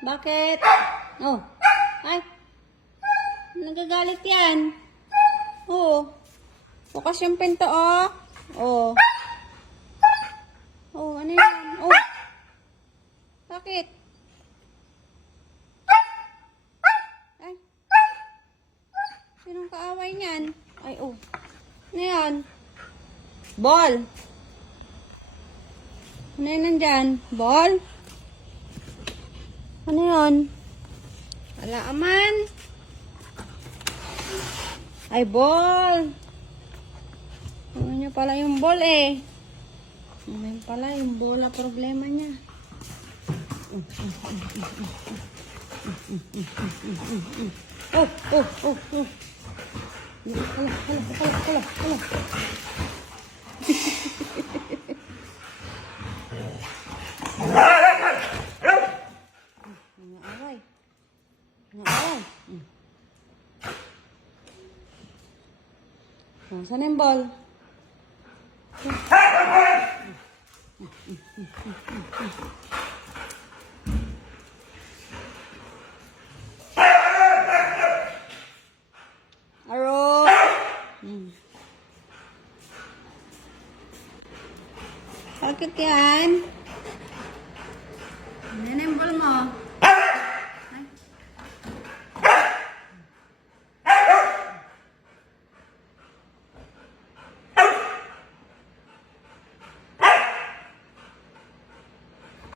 Bakit? Oh. Ay. Nagagalit yan. Oo. Bukas yung pinto, oh. Oh. Oh, ano yan? Oh. Bakit? Ay. Sinong kaaway niyan? Ay, oh. Ano yan? Ball. Ano yan nandyan? Ball? Ano yan? Wala aman. Ay, ball. Ano niya pala yung ball eh. Ano yun pala yung bola problema niya. Oh, oh, oh, oh. Hala. Nangaaway. Oh, saan yung ball? Aro. Bakit yan? Ano yung ball mo?